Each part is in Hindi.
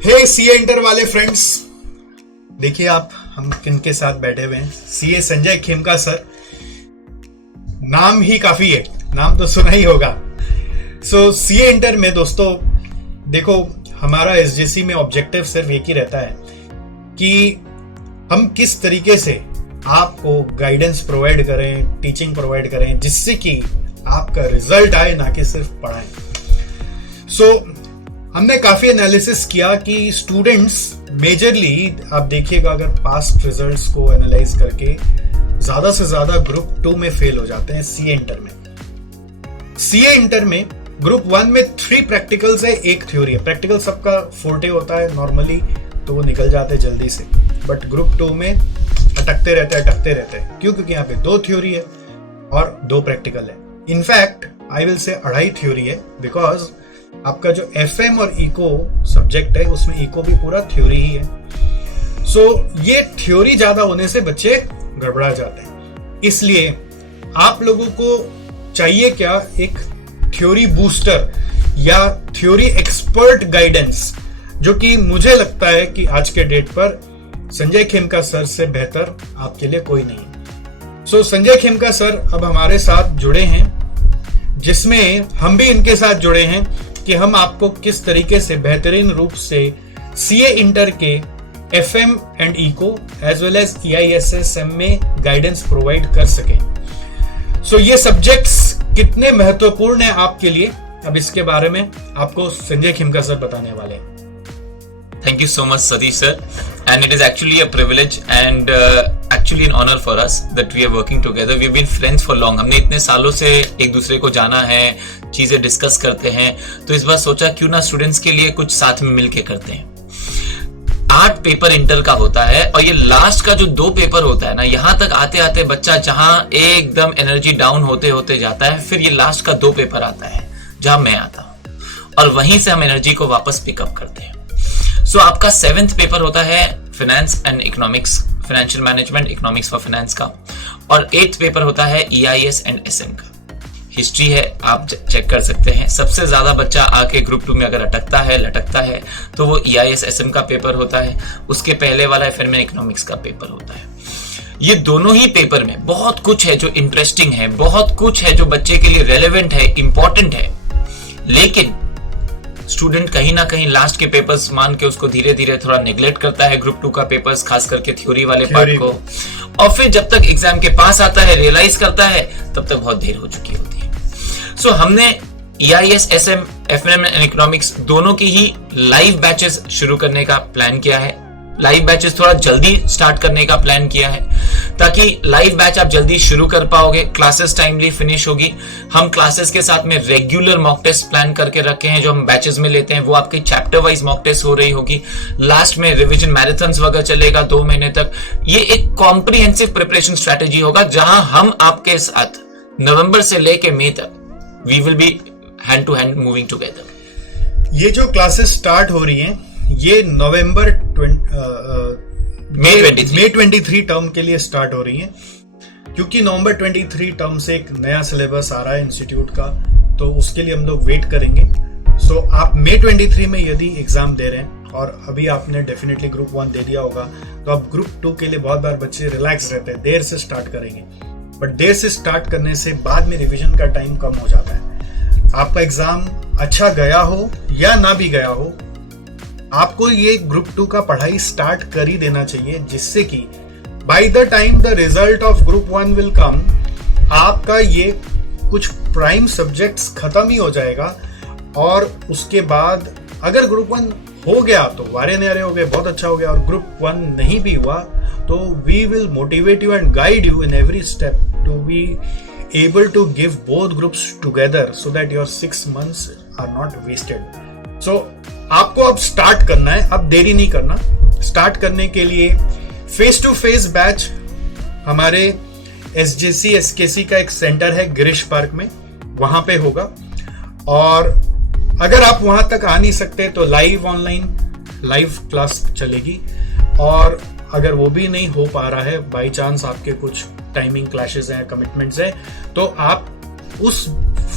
हे सीए इंटर वाले फ्रेंड्स, देखिए आप हम किनके साथ बैठे हुए हैं। सीए संजय खेमका सर, नाम ही काफी है, नाम तो सुना ही होगा। सो सीए इंटर में दोस्तों देखो, हमारा एसजेसी में ऑब्जेक्टिव सिर्फ एक ही रहता है कि हम किस तरीके से आपको गाइडेंस प्रोवाइड करें, टीचिंग प्रोवाइड करें, जिससे कि आपका रिजल्ट आए, ना कि सिर्फ पढ़ाएं। सो हमने काफी एनालिसिस किया कि स्टूडेंट्स मेजरली, आप देखिएगा अगर पास्ट रिजल्ट्स को एनालाइज करके, ज्यादा से ज्यादा ग्रुप 2 में फेल हो जाते हैं सीए इंटर में। सीए इंटर में ग्रुप 1 में 3 प्रैक्टिकल्स है, 1 थ्योरी है। प्रैक्टिकल सबका फोर्टे होता है नॉर्मली, तो वो निकल जाते हैं जल्दी से, बट ग्रुप 2 में अटकते रहते हैं। क्यों? क्योंकि यहाँ पे 2 थ्योरी है और 2 प्रैक्टिकल है। In fact I will say 2.5 theory है, बिकॉज आपका जो एफएम और इको सब्जेक्ट है उसमें इको भी पूरा थ्योरी ही है। सो ये थ्योरी ज्यादा होने से बच्चे गड़बड़ा जाते हैं। इसलिए आप लोगों को चाहिए क्या, एक थ्योरी बूस्टर या थ्योरी एक्सपर्ट गाइडेंस, जो कि मुझे लगता है कि आज के डेट पर संजय खेमका सर से बेहतर आपके लिए कोई नहीं है। सो संजय खेमका सर अब हमारे साथ जुड़े हैं, जिसमें हम भी इनके साथ जुड़े हैं कि हम आपको किस तरीके से बेहतरीन रूप से सीए इंटर के FM and eco as well as EISSM में गाइडेंस प्रोवाइड कर सके। सो ये सब्जेक्ट्स कितने महत्वपूर्ण है आपके लिए, अब इसके बारे में आपको संजय खेमका सर बताने वाले हैं। Thank you so much, Satish sir. And it is actually a privilege and actually an honor for us that we are working together. We've been friends for long. हमने इतने सालों से एक दूसरे को जाना है, चीजें डिस्कस करते हैं, तो इस बार सोचा क्यों ना स्टूडेंट्स के लिए कुछ साथ में मिलके करते हैं। 8 पेपर इंटर का होता है और ये लास्ट का जो 2 पेपर होता है ना, यहाँ तक आते आते बच्चा जहां एकदम एनर्जी डाउन होते होते जाता है, फिर ये लास्ट का 2 पेपर आता है जहां मैं आता हूं और वहीं से हम एनर्जी को वापस पिकअप करते हैं। सो आपका 7th पेपर होता है finance and economics, financial management, economics for finance का, और 8th पेपर होता है EIS एंड SM का। हिस्ट्री है, आप चेक कर सकते हैं। सबसे ज्यादा बच्चा आके ग्रुप 2 में अगर लटकता है तो वो EIS SM का पेपर होता है, उसके पहले वाला फिर में इकोनॉमिक्स का पेपर होता है। ये दोनों ही पेपर में बहुत कुछ है जो इंटरेस्टिंग है, बहुत कुछ है जो बच्चे के लिए रेलेवेंट है, इंपॉर्टेंट है, लेकिन स्टूडेंट कहीं ना कहीं लास्ट के पेपर्स मान के उसको धीरे धीरे थोड़ा नेग्लेक्ट करता है, ग्रुप 2 का पेपर्स, खास करके थ्योरी वाले पार्ट को, और फिर जब तक एग्जाम के पास आता है, रियलाइज करता है, तब तक बहुत देर हो चुकी होती है। सो हमने EIS, SM, FM and economics दोनों की ही लाइव बैचेस शुरू करने का प्लान किया है। लाइव बैचेस थोड़ा जल्दी स्टार्ट करने का प्लान किया है, ताकि लाइव बैच आप जल्दी शुरू कर पाओगे, क्लासेस टाइमली फिनिश होगी। हम क्लासेस के साथ में रेगुलर मॉक टेस्ट प्लान करके रखे हैं, जो हम बैचेस में लेते हैं, वो आपके चैप्टर वाइज मॉक टेस्ट हो रही होगी। लास्ट में रिवीजन मैराथन्स वगैरह चलेगा 2 महीने तक। ये एक कॉम्प्रिहेंसिव प्रिपरेशन स्ट्रेटेजी होगा, जहां हम आपके साथ नवंबर से लेके मई तक we will be hand to hand moving together. ये जो क्लासेस स्टार्ट हो रही हैं, ये नवंबर मई 23 टर्म के लिए स्टार्ट हो रही हैं, क्योंकि नवंबर 23 टर्म से एक नया सिलेबस आ रहा है इंस्टीट्यूट का, तो उसके लिए हम लोग वेट करेंगे। सो आप मई 23 में यदि एग्जाम दे रहे हैं, और अभी आपने डेफिनेटली ग्रुप 1 दे दिया होगा, तो आप ग्रुप 2 के लिए बहुत बार बच्चे रिलैक्स रहते हैं, देर से स्टार्ट करेंगे, बट देर से स्टार्ट करने से बाद में रिविजन का टाइम कम हो जाता है। आपका एग्जाम अच्छा गया हो या ना भी गया हो, आपको ये ग्रुप 2 का पढ़ाई स्टार्ट कर ही देना चाहिए, जिससे कि by the time the result of group 1 will come, आपका ये कुछ प्राइम सब्जेक्ट्स खत्म ही हो जाएगा। और उसके बाद अगर ग्रुप 1 हो गया तो वारे न्यारे हो गए, बहुत अच्छा हो गया, और ग्रुप 1 नहीं भी हुआ तो we will motivate you and guide you in every step to be able to give both groups together so that your 6 months are not wasted. So आपको अब स्टार्ट करना है, अब देरी नहीं करना। स्टार्ट करने के लिए फेस टू फेस बैच हमारे SJC SKC का एक सेंटर है गिरीश पार्क में, वहां पे होगा। और अगर आप वहां तक आ नहीं सकते तो ऑनलाइन लाइव क्लास चलेगी, और अगर वो भी नहीं हो पा रहा है, बाई चांस आपके कुछ टाइमिंग क्लैशेस हैं, कमिटमेंट्स हैं, तो आप उस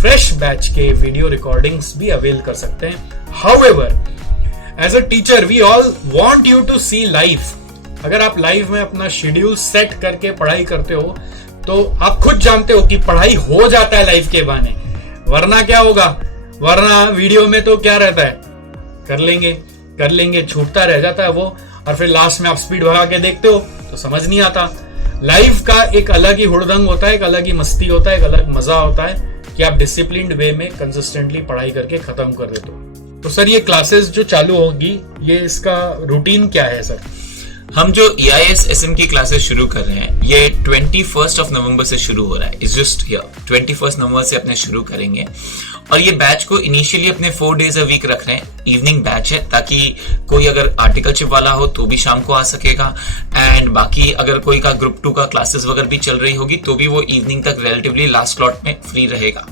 फ्रेश बैच के वीडियो रिकॉर्डिंग्स भी अवेल कर सकते हैं। However, as a teacher we all want you to see life. अगर आप लाइफ में अपना शेड्यूल सेट करके पढ़ाई करते हो तो आप खुद जानते हो कि पढ़ाई हो जाता है लाइफ के बहाने, वरना क्या होगा, वरना वीडियो में तो क्या रहता है, कर लेंगे छूटता रह जाता है वो, और फिर लास्ट में आप स्पीड भगा के देखते हो तो समझ नहीं आता। लाइफ का एक अलग ही हुड़दंग होता है, एक अलग ही मस्ती होता है, एक अलग मजा होता है कि आप डिसिप्लिन्ड वे में कंसिस्टेंटली पढ़ाई करके खत्म कर देते हो। तो सर ये क्लासेस जो चालू होगी, ये इसका रूटीन क्या है सर? हम जो EISSM की क्लासेस शुरू कर रहे हैं ये 21 नवंबर से शुरू हो रहा है। इट्स जस्ट हियर 21 नवंबर से अपने शुरू करेंगे, और ये बैच को इनिशियली अपने 4 days अ वीक रख रहे हैं। इवनिंग बैच है ताकि कोई अगर आर्टिकलशिप वाला हो तो भी शाम को आ सकेगा, एंड बाकी अगर कोई का ग्रुप 2 का क्लासेस वगैरह भी चल रही होगी तो भी वो इवनिंग तक रिलेटिवली लास्ट स्लॉट में फ्री रहेगा।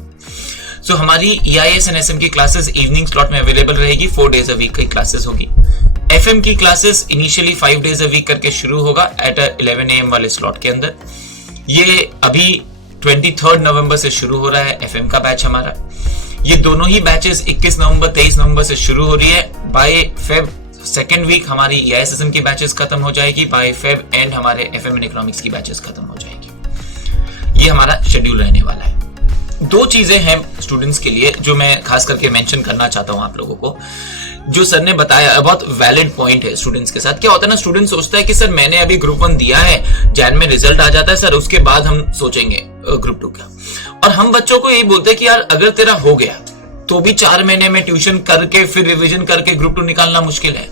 सो हमारी EIS and SM की क्लासेस इवनिंग स्लॉट में अवेलेबल रहेगी। 4 days अ वीक की क्लासेस होगी। FM की classes initially 5 days a week करके शुरू होगा एट 11 AM वाले स्लॉट के अंदर। ये अभी 23 नवंबर से शुरू हो रहा है FM का बैच हमारा। ये दोनों ही बैचेस 21 नवंबर 23 नवंबर से शुरू हो रही है। बाय फेब सेकेंड वीक हमारी EISSM की बैचेस खत्म हो जाएगी, बाय फेब एंड हमारे FM एंड इकोनॉमिक्स की बैचेस खत्म हो जाएगी। ये हमारा शेड्यूल रहने वाला है। 2 चीजें हैं स्टूडेंट्स के लिए जो मैं खास करके मेंशन करना चाहता हूं आप लोगों को। जो सर ने बताया बहुत वैलिड पॉइंट है स्टूडेंट्स के साथ। क्या होता है ना, स्टूडेंट सोचता है कि सर मैंने अभी ग्रुप 1 दिया है, जैन में रिजल्ट आ जाता है सर, उसके बाद हम सोचेंगे ग्रुप 2 का। और हम बच्चों को यही बोलते हैं कि यार अगर तेरा हो गया तो भी 4 महीने में ट्यूशन करके फिर रिवीजन करके ग्रुप 2 निकालना मुश्किल है।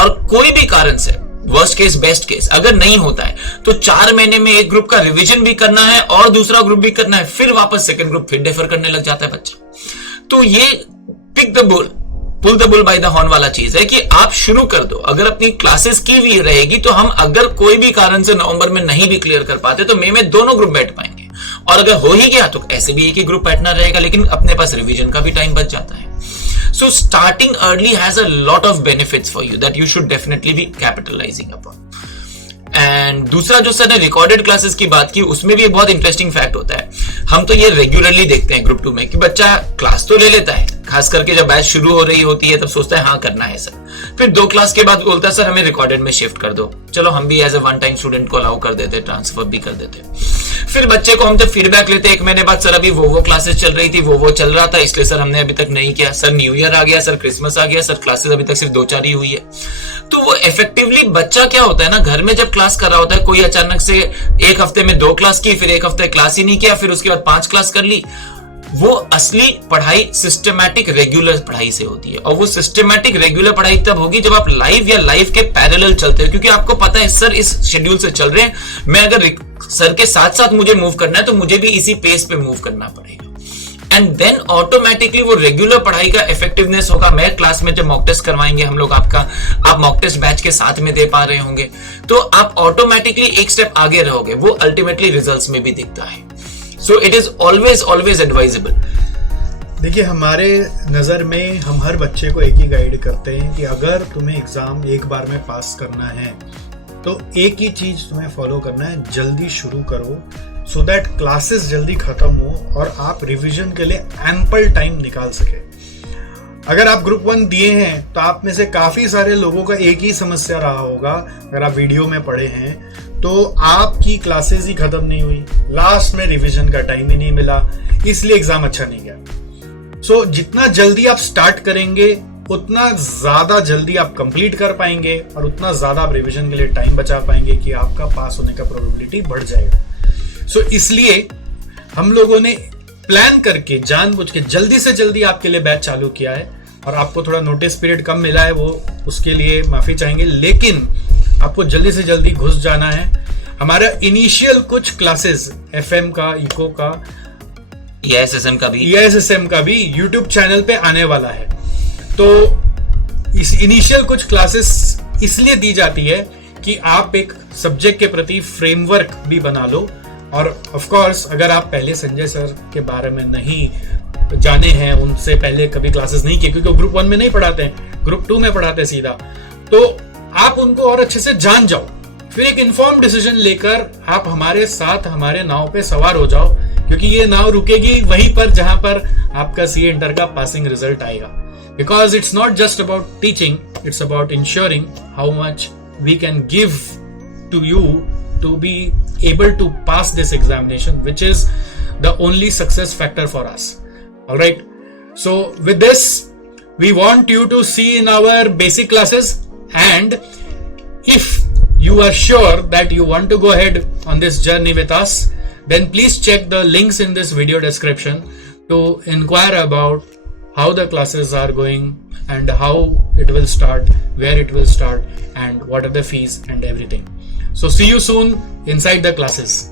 और कोई भी कारण से, वर्स्ट केस बेस्ट केस, अगर नहीं होता है तो 4 महीने में एक ग्रुप का रिवीजन भी करना है और दूसरा ग्रुप भी करना है, फिर वापस सेकंड ग्रुप फिर डेफर करने लग जाता है बच्चा। तो ये pick the bull pull the bull by the horn वाला चीज है कि आप शुरू कर दो। अगर अपनी क्लासेस की भी रहेगी तो हम अगर कोई भी कारण से नवंबर में नहीं भी क्लियर कर पाते तो मई में दोनों ग्रुप बैठ पाएंगे, और अगर हो ही गया तो ऐसे भी एक ही ग्रुप बैठना रहेगा, लेकिन अपने पास रिवीजन का भी टाइम बच जाता है। So starting early has a lot of benefits for you that you should definitely be capitalizing upon. And दूसरा जो सर ने रिकॉर्डेड क्लासेस की बात की, उसमें भी एक बहुत इंटरेस्टिंग फैक्ट होता है। हम तो ये रेगुलरली देखते हैं ग्रुप 2 में कि बच्चा क्लास तो ले लेता है, खास करके जब बैच शुरू हो रही होती है तब सोचता है हाँ करना है सर, फिर 2 क्लास के बाद बोलता है सर हमें रिकॉर्डेड में शिफ्ट कर दो। चलो हम भी as a one time student को अलाउ कर देते, ट्रांसफर भी कर देते। फिर बच्चे को हम जब फीडबैक लेते 1 महीने बाद, सर अभी वो क्लासेस चल रही थी, वो चल रहा था इसलिए सर हमने अभी तक नहीं किया, सर न्यू ईयर आ गया, सर क्रिसमस आ गया, सर क्लासेस अभी तक सिर्फ 2-4 ही हुई है। तो वो इफेक्टिवली बच्चा क्या होता है ना, घर में जब क्लास कर रहा होता है, कोई अचानक से 1 हफ्ते में 2 क्लास की, फिर 1 हफ्ते क्लास ही नहीं किया, फिर उसके बाद 5 क्लास कर ली। वो असली पढ़ाई सिस्टमैटिक रेगुलर पढ़ाई से होती है, और वो सिस्टमैटिक रेगुलर पढ़ाई तब होगी जब आप लाइव या लाइव के पैरेलल चलते हो, क्योंकि आपको पता है सर इस शेड्यूल से चल रहे हैं, मैं अगर सर के साथ साथ मुझे मूव करना है तो मुझे भी इसी पेस पे मूव करना पड़ेगा। एंड देन ऑटोमेटिकली वो रेगुलर पढ़ाई का इफेक्टिवनेस होगा। मैं क्लास में जब मॉक टेस्ट करवाएंगे हम लोग आपका, आप मॉक टेस्ट बैच के साथ में दे पा रहे होंगे, तो आप ऑटोमेटिकली एक स्टेप आगे रहोगे। वो अल्टीमेटली रिजल्ट्स में भी दिखता है। So it is always advisable. देखिए हमारे नज़र में हम हर बच्चे को एक ही गाइड करते हैं कि अगर तुम्हें एग्जाम एक बार में पास करना है तो एक ही चीज तुम्हें फॉलो करना है, जल्दी शुरू करो सो दैट क्लासेस जल्दी खत्म हो और आप रिवीजन के लिए एम्पल टाइम निकाल सके। अगर आप ग्रुप 1 दिए हैं तो आप में से काफी सारे लोगों का एक ही समस्या रहा होगा, अगर आप वीडियो में पढ़े हैं तो आपकी क्लासेस ही खत्म नहीं हुई, लास्ट में रिवीजन का टाइम ही नहीं मिला, इसलिए एग्जाम अच्छा नहीं गया। सो जितना जल्दी आप स्टार्ट करेंगे उतना ज्यादा जल्दी आप कंप्लीट कर पाएंगे और उतना ज्यादा आप रिवीजन के लिए टाइम बचा पाएंगे कि आपका पास होने का प्रोबेबिलिटी बढ़ जाएगा। सो इसलिए हम लोगों ने प्लान करके जानबूझ के जल्दी से जल्दी आपके लिए बैच चालू किया है, और आपको थोड़ा नोटिस पीरियड कम मिला है, वो उसके लिए माफी चाहेंगे, लेकिन आपको जल्दी से जल्दी घुस जाना है। हमारा इनिशियल कुछ क्लासेस FM का, इको का, EISSM का भी YouTube चैनल पे आने वाला है। तो इस इनिशियल कुछ क्लासेस इसलिए दी जाती है कि आप एक सब्जेक्ट के प्रति फ्रेमवर्क भी बना लो, और ऑफ कोर्स अगर आप पहले संजय सर के बारे में नहीं जाने हैं, उनसे पहले कभी क्लासेस नहीं किए, क्योंकि ग्रुप 1 में नहीं पढ़ाते हैं, ग्रुप 2 में पढ़ाते हैं सीधा, तो आप उनको और अच्छे से जान जाओ, फिर एक इन्फॉर्म डिसीजन लेकर आप हमारे साथ हमारे नाव पे सवार हो जाओ, क्योंकि ये नाव रुकेगी वहीं पर जहां पर आपका CA इंटर का पासिंग रिजल्ट आएगा। Because it's not just about teaching, it's about ensuring how much we can give to you to be able to pass this examination, which is the only success factor for us. All right. So with this, we want you to see in our basic classes, and if you are sure that you want to go ahead on this journey with us, then please check the links in this video description to inquire about how the classes are going and how it will start, where it will start, and what are the fees and everything. So see you soon inside the classes.